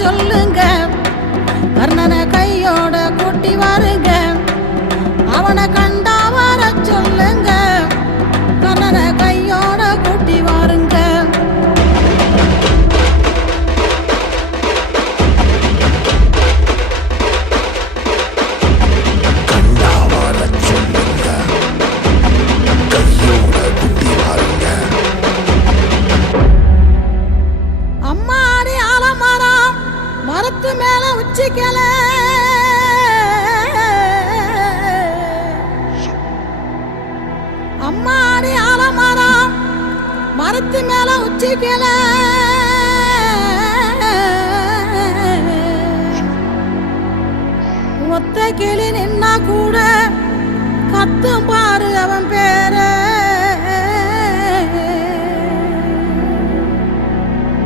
சொல்லுங்க, கர்ணனை கையோட கூட்டி வாருங்க, அவனை கண்டா வர சொல்லுங்க, கர்ணனை கையோட கூட்டி வாருங்க. அம்மாடி ஆலமரம் மரத்து மேல உச்சிக்கல, அம்மாடி ஆலமரம் மரத்து மேல உச்சிக்கல,